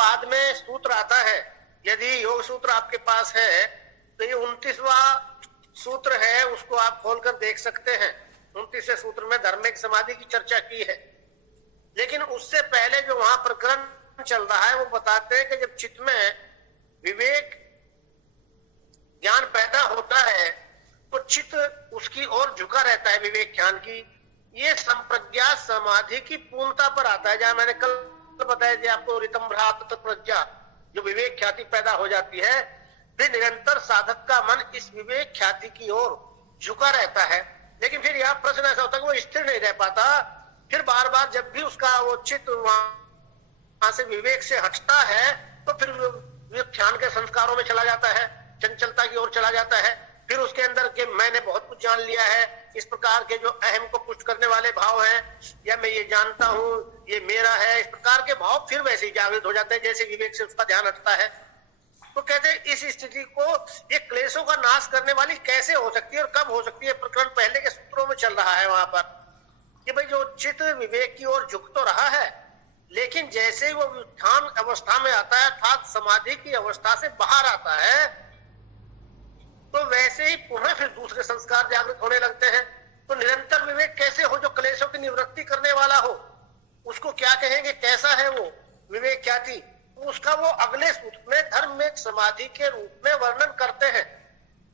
बाद में सूत्र आता है, यदि योग सूत्र आपके पास है तो ये 29वां सूत्र है, उसको आप खोलकर देख सकते हैं। 29वें सूत्र में धर्मिक समाधि की चर्चा की है, लेकिन उससे पहले जो वहां प्रकरण चल रहा है वो बताते हैं कि जब चित्त में विवेक ज्ञान पैदा होता है तो चित्त उसकी ओर झुका रहता है विवेक ज्ञान की। ये संप्रज्ञा समाधि की पूर्णता पर आता है, जहां मैंने कल बताया कि आपको रितम भ्रात प्रज्ञा जो विवेक ख्याति पैदा हो जाती है, फिर निरंतर साधक का मन इस विवेक ख्याति की ओर झुका रहता है। लेकिन फिर यह प्रश्न ऐसा होता है कि वो स्थिर नहीं रह पाता, फिर बार बार जब भी उसका वो चित्त वहां से विवेक से हटता है तो फिर ध्यान के संस्कारों में चला जाता है, चंचलता की ओर चला जाता है। फिर उसके अंदर के मैंने बहुत कुछ जान लिया है, इस प्रकार के जो अहम को पुष्ट करने वाले भाव हैं, या मैं ये जानता हूं, ये मेरा है, इस प्रकार के भाव फिर वैसे ही जागृत हो जाते हैं जैसे विवेक से उसका ध्यान हटता है। तो कहते हैं इस स्थिति को ये क्लेशों का नाश करने वाली कैसे हो सकती है और कब हो सकती है। प्रकरण पहले के सूत्रों में चल रहा है वहां पर कि भाई जो चित्त विवेक की ओर झुक तो रहा है, लेकिन जैसे ही वो ध्यान अवस्था में आता है अर्थात समाधि की अवस्था से बाहर आता है, तो वैसे ही पुनः फिर दूसरे संस्कार जागृत होने लगते हैं। तो निरंतर विवेक कैसे हो जो क्लेशों की निवृत्ति करने वाला हो, उसको क्या कहेंगे, कैसा है वो विवेक ख्याति, उसका वो अगले सूत्र में धर्म में समाधि के रूप में वर्णन करते हैं।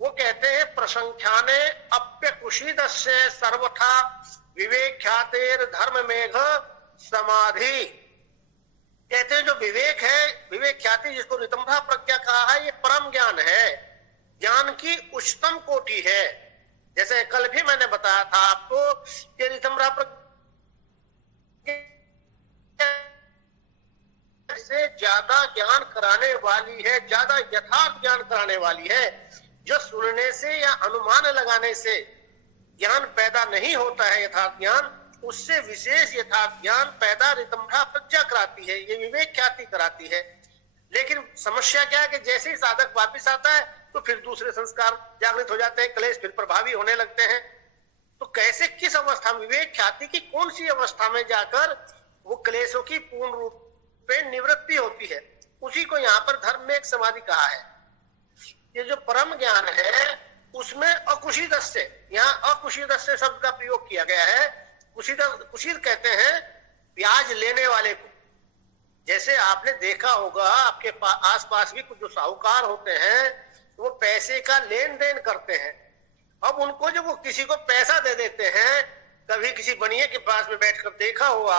वो कहते हैं प्रसंख्याने अप्यकुशीदस्य सर्वथा विवेक ख्यातेर धर्म मेघ समाधि। कहते हैं जो विवेक है, विवेक ख्याति जिसको रितंभा प्रज्ञा कहा है, ये परम ज्ञान है, ज्ञान की उच्चतम कोटि है। जैसे कल भी मैंने बताया था आपको कि रितंभा प्रज्ञा से ज्यादा ज्ञान कराने वाली है, ज्यादा यथार्थ ज्ञान कराने वाली है। जो सुनने से या अनुमान लगाने से ज्ञान पैदा नहीं होता है, यथार्थ ज्ञान, उससे विशेष यथार्थ ज्ञान पैदा रितंभा प्रज्ञा कराती है, ये विवेक ख्याति कराती है। लेकिन समस्या क्या है कि जैसे ही साधक वापिस आता है तो फिर दूसरे संस्कार जागृत हो जाते हैं, क्लेश फिर प्रभावी होने लगते हैं। तो कैसे, किस अवस्था में, विवेक ख्याति की कौन सी अवस्था में जाकर वो क्लेशों की पूर्ण रूप पे निवृत्ति होती है, उसी को यहाँ पर धर्म में एक समाधि कहा है। ये जो परम ज्ञान है उसमें अकुशीदस्य, यहाँ अकुशीदस्य शब्द का प्रयोग किया गया है। कुशीद कहते हैं ब्याज लेने वाले को। जैसे आपने देखा होगा आपके आसपास भी कुछ जो साहूकार होते हैं वो पैसे का लेन देन करते हैं। अब उनको जब वो किसी को पैसा दे देते हैं, कभी किसी बनिए के पास में बैठकर देखा होगा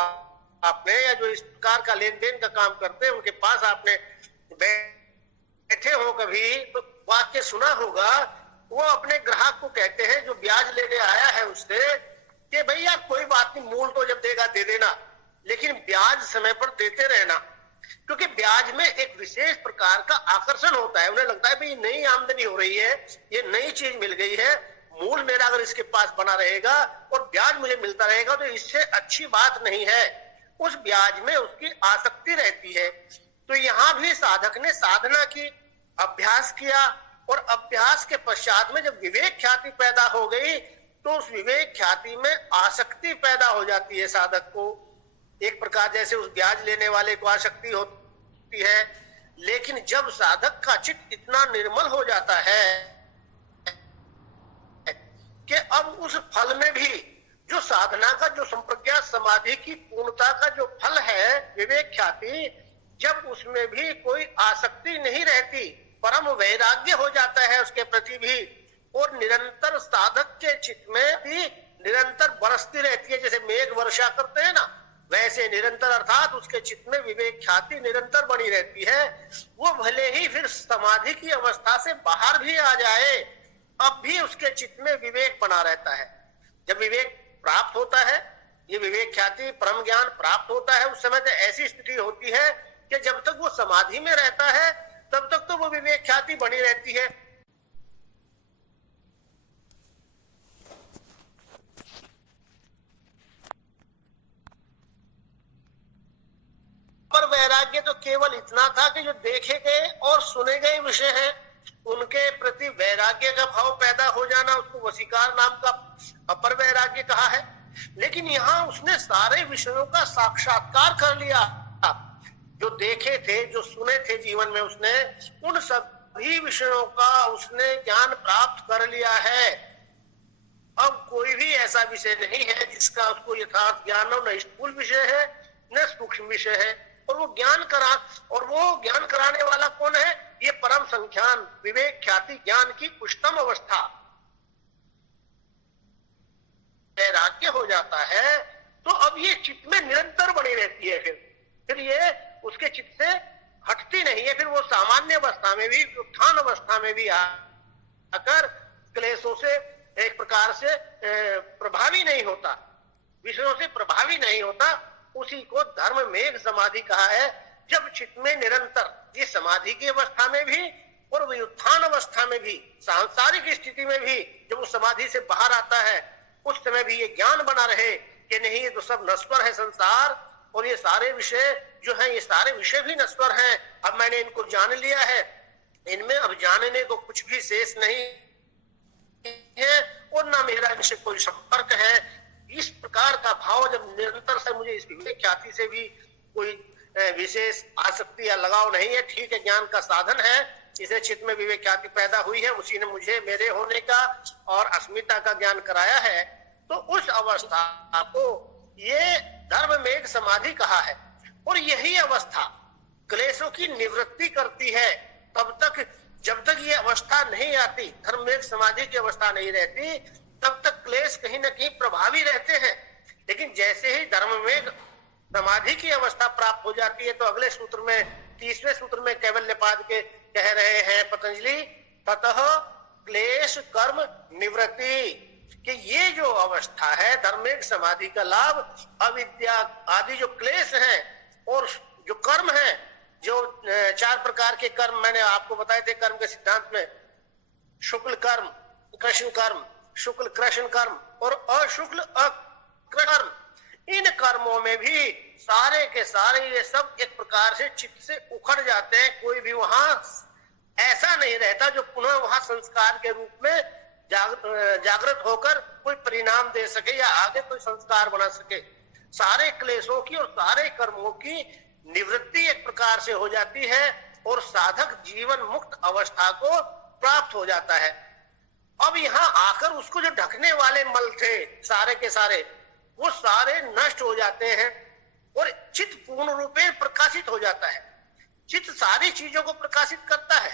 आपने, या जो इस प्रकार का लेन देन का काम करते हैं उनके पास आपने बैठे हो कभी तो वाक्य सुना होगा। वो अपने ग्राहक को कहते हैं जो ब्याज लेने आया है उससे कि भैया कोई बात नहीं, मूल तो जब देगा दे देना, लेकिन ब्याज समय पर देते रहना, क्योंकि ब्याज में एक विशेष प्रकार का आकर्षण होता है। उन्हें लगता है भाई नई आमदनी हो रही है, ये नई चीज मिल गई है, मूल मेरा अगर इसके पास बना रहेगा और ब्याज मुझे मिलता रहेगा तो इससे अच्छी बात नहीं है। उस ब्याज में उसकी आसक्ति रहती है। तो यहाँ भी साधक ने साधना की, अभ्यास किया, और अभ्यास के पश्चात में जब विवेक ख्याति पैदा हो गई तो उस विवेक ख्याति में आसक्ति पैदा हो जाती है साधक को। एक प्रकार जैसे उस ब्याज लेने वाले को आसक्ति होती है। लेकिन जब साधक का चित्त इतना निर्मल हो जाता है कि अब उस फल में भी जो साधना का जो संप्रज्ञा समाधि की पूर्णता का जो फल है विवेक ख्याति, जब उसमें भी कोई आसक्ति नहीं रहती, परम वैराग्य हो जाता है उसके प्रति भी, और निरंतर साधक के चित्त में भी निरंतर बरसती रहती है। जैसे मेघ वर्षा करते हैं ना, वैसे निरंतर अर्थात उसके चित्त में विवेक ख्याति निरंतर बनी रहती है। वो भले ही फिर समाधि की अवस्था से बाहर भी आ जाए, अब भी उसके चित्त में विवेक बना रहता है। जब विवेक प्राप्त होता है, ये विवेक ख्याति परम ज्ञान प्राप्त होता है, उस समय तो ऐसी स्थिति होती है कि जब तक वो समाधि में रहता है तब तक तो वो विवेक ख्याति बनी रहती है। पर वैराग्य तो केवल इतना था कि जो देखे गए और सुने गए विषय हैं उनके प्रति वैराग्य का भाव पैदा हो जाना, उसको वशीकार नाम का अपर वैराग्य कहा है। लेकिन यहाँ उसने सारे विषयों का साक्षात्कार कर लिया, जो देखे थे, जो सुने थे जीवन में उसने, उन सभी विषयों का उसने ज्ञान प्राप्त कर लिया है। अब कोई भी ऐसा विषय नहीं है जिसका उसको यथार्थ ज्ञान हो, न स्थूल विषय है न सूक्ष्म विषय है। और वो ज्ञान कराने वाला कौन है? ये परम संख्यान विवेक ख्याति ज्ञान की उच्चतम अवस्था। वैराग्य हो जाता है तो अब ये चित्त में निरंतर बनी रहती है। फिर ये उसके चित्त से हटती नहीं है। फिर वो सामान्य अवस्था में भी, उत्थान अवस्था में भी आकर क्लेशों से एक प्रकार से प्रभावी नहीं होता, विषयों से प्रभावी नहीं होता। उसी को धर्म मेघ समाधि कहा है। जब चित्त में निरंतर, ये समाधि की अवस्था में भी और व्युत्थान अवस्था में भी, सांसारिक स्थिति में भी, जब वो समाधि से बाहर आता है उस समय भी ये ज्ञान बना रहे कि नहीं, ये तो सब नश्वर है संसार, और ये सारे विषय जो हैं, ये सारे विषय भी नश्वर हैं। अब मैंने इनको जान लिया है, इनमें अब जानने को कुछ भी शेष नहीं है और ना मेरा इनसे कोई संपर्क है। इस प्रकार का भाव जब निरंतर से, मुझे इस विवेक ख्याति से भी कोई विशेष आसक्ति या लगाव नहीं है। ठीक है, ज्ञान का साधन है, इसे चित्त में विवेक ख्याति पैदा हुई है, उसी ने मुझे मेरे होने का और अस्मिता का ज्ञान कराया है। तो उस अवस्था को ये धर्म मेघ समाधि कहा है। और यही अवस्था क्लेशों की निवृत्ति करती है। तब तक, जब तक ये अवस्था नहीं आती, धर्म मेघ समाधि की अवस्था नहीं रहती, तब तक क्लेश कहीं ना कहीं प्रभावी रहते हैं। लेकिन जैसे ही धर्म मेघ समाधि की अवस्था प्राप्त हो जाती है, तो अगले सूत्र में, 30वें सूत्र में कैवल्यपाद के कह रहे हैं पतंजलि, ततः क्लेश कर्म निवृत्ति, कि ये जो अवस्था है धर्मेक समाधि का लाभ, अविद्या आदि जो क्लेश हैं और जो कर्म है, जो 4 प्रकार के कर्म मैंने आपको बताए थे कर्म के सिद्धांत में, शुक्ल कर्म, कृष्ण कर्म, शुक्ल कृष्ण कर्म और अशुक्ल अकृष्ण, इन कर्मों में भी सारे के सारे ये सब एक प्रकार से चित्त से उखड़ जाते हैं। कोई भी वहां ऐसा नहीं रहता जो पुनः वहां संस्कार के रूप में जागृत होकर कोई परिणाम दे सके या आगे कोई संस्कार बना सके। सारे क्लेशों की और सारे कर्मों की निवृत्ति एक प्रकार से हो जाती है और साधक जीवन मुक्त अवस्था को प्राप्त हो जाता है। अब यहाँ आकर उसको जो ढकने वाले मल थे सारे के सारे, वो सारे नष्ट हो जाते हैं और चित्त पूर्ण रूप में प्रकाशित हो जाता है। चित्त सारी चीजों को प्रकाशित करता है,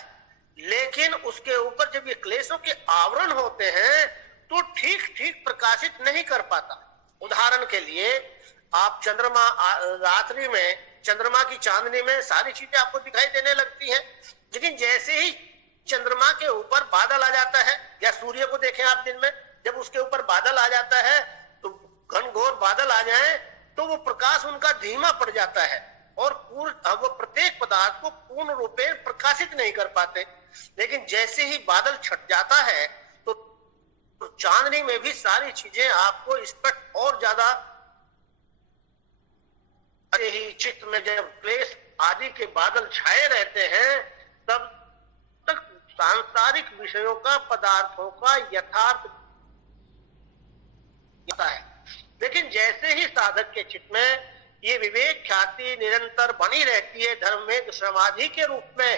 लेकिन उसके ऊपर जब ये क्लेशों के आवरण होते हैं तो ठीक ठीक प्रकाशित नहीं कर पाता। उदाहरण के लिए, आप चंद्रमा रात्रि में, चंद्रमा की चांदनी में सारी चीजें आपको दिखाई देने लगती हैं, लेकिन जैसे ही चंद्रमा के ऊपर बादल आ जाता है, या सूर्य को देखें आप दिन में, जब उसके ऊपर बादल आ जाता है तो घनघोर बादल आ जाए तो वो प्रकाश उनका धीमा पड़ जाता है और वो प्रत्येक पदार्थ को पूर्ण रूप में प्रकाशित नहीं कर पाते। लेकिन जैसे ही बादल छट जाता है तो चांदनी में भी सारी चीजें आपको स्पष्ट और ज्यादा, ही चित्त में जब क्लेश आदि के बादल छाए रहते हैं तब तक सांसारिक विषयों का, पदार्थों का यथार्थ है। लेकिन जैसे ही साधक के चित्त में ये विवेक ख्याति निरंतर बनी रहती है धर्म में समाधि के रूप में,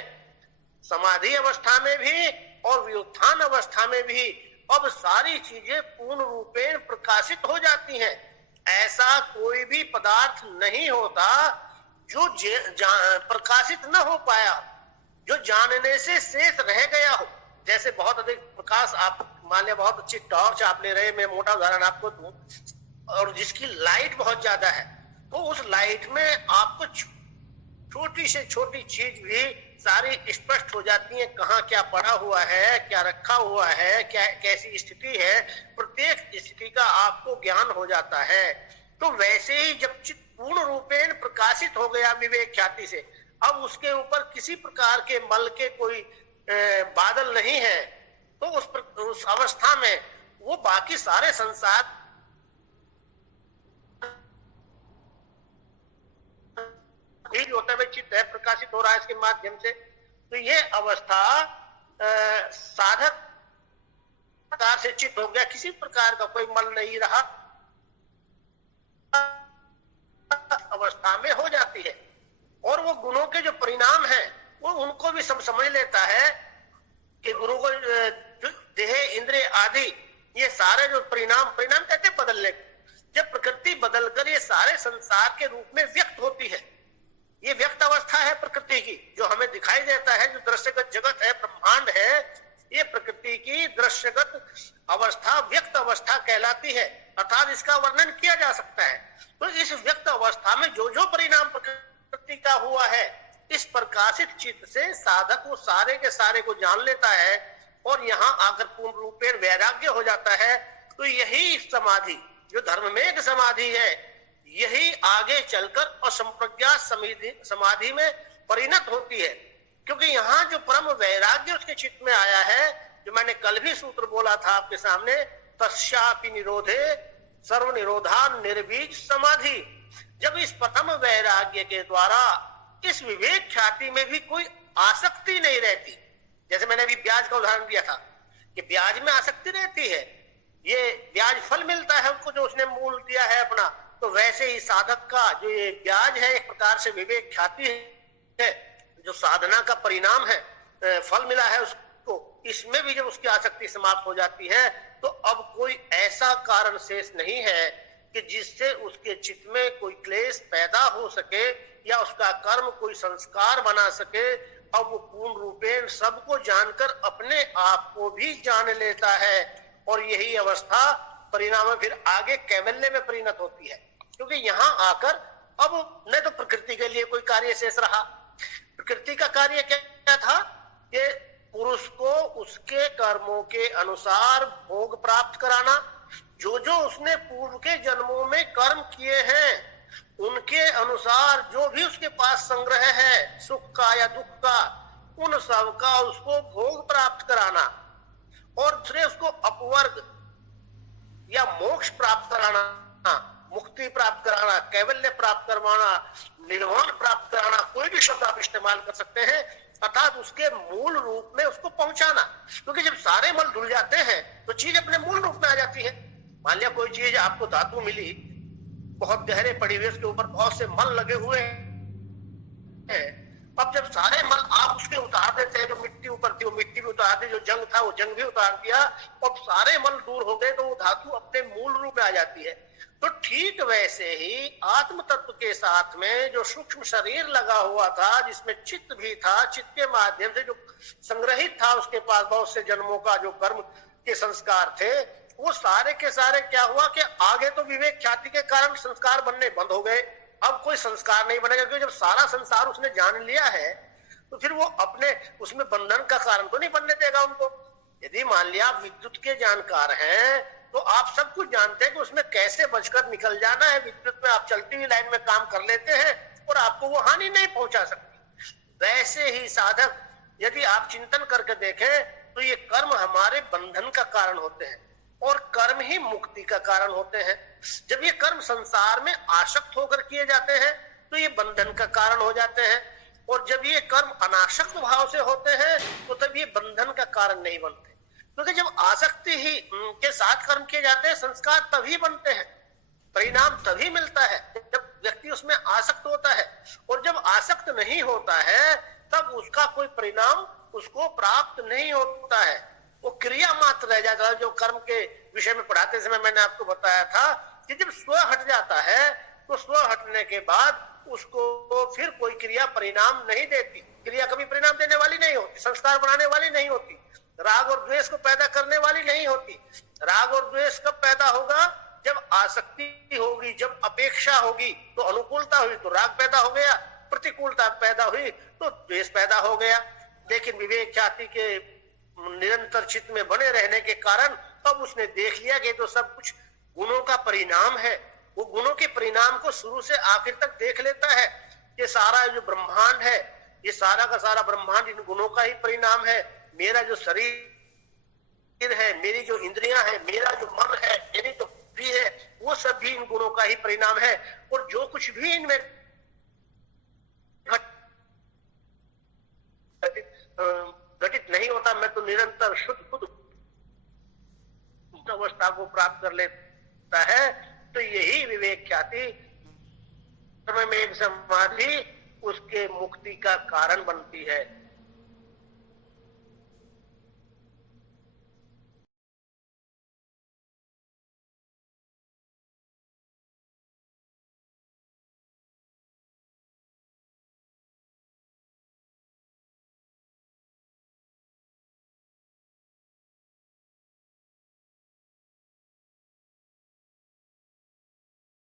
समाधि अवस्था में भी और व्युत्थान अवस्था में भी अब सारी चीजें पूर्ण रूपेण प्रकाशित हो जाती हैं। ऐसा कोई भी पदार्थ नहीं होता जो प्रकाशित न हो पाया, जो जानने से शेष रह गया हो। जैसे बहुत अधिक प्रकाश, आप मान लिया बहुत अच्छी टॉर्च आप ले रहे, मैं मोटा उदाहरण आपको दूं, और जिसकी लाइट बहुत ज्यादा है, तो उस लाइट में आपको छोटी से छोटी चीज भी सारी स्पष्ट हो जाती है। कहाँ क्या पड़ा हुआ है, क्या रखा हुआ है, क्या कैसी स्थिति है, प्रत्येक स्थिति का आपको ज्ञान हो जाता है। तो वैसे ही जब चित्त पूर्ण रूपेण प्रकाशित हो गया विवेक ख्याति से, अब उसके ऊपर किसी प्रकार के मल के कोई बादल नहीं है, तो उस अवस्था में वो बाकी सारे संसार होता है, चित्त है प्रकाशित हो रहा है इसके माध्यम से। तो ये अवस्था साधक प्रकार से चित्त हो गया, किसी प्रकार का कोई मल नहीं रहा अवस्था में हो जाती है। और वो गुणों के जो परिणाम है वो उनको भी सब समझ लेता है कि गुरु को देह इंद्रिय आदि ये सारे जो परिणाम कहते हैं बदलने, जब प्रकृति बदलकर ये सारे संसार के रूप में व्यक्त होती है, ये व्यक्त अवस्था है प्रकृति की जो हमें दिखाई देता है, जो दृश्यगत जगत है, ब्रह्मांड है, ये प्रकृति की दृश्यगत अवस्था व्यक्त अवस्था कहलाती है, अर्थात इसका वर्णन किया जा सकता है। तो इस व्यक्त अवस्था में जो जो परिणाम प्रकृति का हुआ है, इस प्रकाशित चित्त से साधक वो सारे के सारे को जान लेता है और यहाँ आकर पूर्ण रूपेण वैराग्य हो जाता है। तो यही समाधि जो धर्ममेघ समाधि है, यही आगे चलकर असंप्रज्ञात समाधि में परिणत होती है, क्योंकि यहाँ जो परम वैराग्य उसके चित्त में आया है, जो मैंने कल भी सूत्र बोला था आपके सामने, तस्यापि निरोधे सर्व निरोधा निर्बीज समाधि। जब इस परम वैराग्य के द्वारा इस विवेक ख्याति में भी कोई आसक्ति नहीं रहती, जैसे मैंने अभी ब्याज का उदाहरण दिया था कि ब्याज में आसक्ति रहती है, ये ब्याज फल मिलता है उसको जो उसने मूल दिया है अपना, तो वैसे ही साधक का जो ये ब्याज है एक प्रकार से विवेक ख्याति है, जो साधना का परिणाम है, फल मिला है उसको, इसमें भी जब उसकी आसक्ति समाप्त हो जाती है तो अब कोई ऐसा कारण शेष नहीं है कि जिससे उसके चित्त में कोई क्लेश पैदा हो सके या उसका कर्म कोई संस्कार बना सके। अब वो पूर्ण रूपेण सबको जानकर अपने आप को भी जान लेता है और यही अवस्था परिणाम में फिर आगे कैवल्य में परिणत होती है, क्योंकि यहाँ आकर अब न तो प्रकृति के लिए कोई कार्य शेष रहा। प्रकृति का कार्य क्या था कि पुरुष को उसके कर्मों के अनुसार भोग प्राप्त कराना, जो जो उसने पूर्व के जन्मों में कर्म किए हैं उनके अनुसार जो भी उसके पास संग्रह है सुख का या दुख का, उन सब का उसको भोग प्राप्त कराना और दूसरे उसको अपवर्ग या मोक्ष प्राप्त कराना, मुक्ति प्राप्त कराना, कैवल्य प्राप्त करवाना, निर्वाण प्राप्त कराना, कोई भी शब्द आप इस्तेमाल कर सकते हैं, अर्थात उसके मूल रूप में उसको पहुंचाना। क्योंकि जब सारे मल धुल जाते हैं तो चीज अपने मूल रूप में आ जाती है। मान लिया कोई चीज आपको धातु मिली, बहुत गहरे परिवेश के ऊपर बहुत से मल लगे हुए हैं, अब जब सारे मल आप उसके उतार देते हैं, जो मिट्टी ऊपर थी वो मिट्टी भी उतार दी, जो जंग था वो जंग भी उतार दिया, अब सारे मल दूर हो गए तो वो धातु अपने मूल रूप में आ जाती है। तो ठीक वैसे ही आत्म तत्व के साथ में जो सूक्ष्म शरीर लगा हुआ था, जिसमें चित्त भी था, चित्त के माध्यम से जो संग्रहित था उसके पास बहुत से जन्मों का जो कर्म के संस्कार थे, वो सारे के सारे क्या हुआ कि आगे तो विवेक ख्याति के कारण संस्कार बनने बंद हो गए, अब कोई संस्कार नहीं बनेगा, क्योंकि जब सारा संसार उसने जान लिया है तो फिर वो अपने उसमें बंधन का कारण तो नहीं बनने देगा उनको। यदि मान लिया आप विद्युत के जानकार हैं तो आप सब कुछ जानते हैं कि उसमें कैसे बचकर निकल जाना है, विद्युत में आप चलती हुई लाइन में काम कर लेते हैं और आपको वो हानि नहीं पहुंचा सकती। वैसे ही साधक यदि आप चिंतन करके देखें तो ये कर्म हमारे बंधन का कारण होते हैं और कर्म ही मुक्ति का कारण होते हैं। जब ये कर्म संसार में आसक्त होकर किए जाते हैं तो ये बंधन का कारण हो जाते हैं, और जब ये कर्म अनासक्त भाव से होते हैं तो तब ये बंधन का कारण नहीं बनते। क्योंकि जब आसक्ति ही के साथ कर्म किए जाते हैं, संस्कार तभी बनते हैं, परिणाम तभी मिलता है जब व्यक्ति उसमें आसक्त होता है, और जब आसक्त नहीं होता है तब उसका कोई परिणाम उसको प्राप्त नहीं होता है, वो क्रिया मात्र रह जाता है। जो कर्म के विषय में पढ़ाते समय मैंने आपको बताया था कि जब स्व हट जाता है तो स्व हटने के बाद उसको फिर कोई क्रिया परिणाम नहीं देती, क्रिया कभी परिणाम देने वाली नहीं होती, संस्कार बनाने वाली नहीं होती, राग और द्वेष को पैदा करने वाली नहीं होती। राग और द्वेष कब पैदा होगा? जब आसक्ति होगी, जब अपेक्षा होगी तो अनुकूलता हुई तो राग पैदा हो गया, प्रतिकूलता पैदा हुई तो द्वेष पैदा हो गया। लेकिन विवेक ख्याति के निरंतर चित्त में बने रहने के कारण तब उसने देख लिया कि तो सब कुछ गुणों का परिणाम है। वो गुणों के परिणाम को शुरू से आखिर तक देख लेता है। ये सारा जो ब्रह्मांड है, ये सारा का सारा ब्रह्मांड इन गुणों का ही परिणाम है। मेरा जो शरीर है, मेरी जो इंद्रियां है, मेरा जो मन है, मेरी जो बुद्धि है, वो सब भी इन गुणों का ही परिणाम है। और जो कुछ भी इनमें घटित नहीं होता, मैं तो निरंतर शुद्ध खुद अवस्था को प्राप्त कर लेता है। तो यही विवेक ख्याति में एक समाधि उसके मुक्ति का कारण बनती है।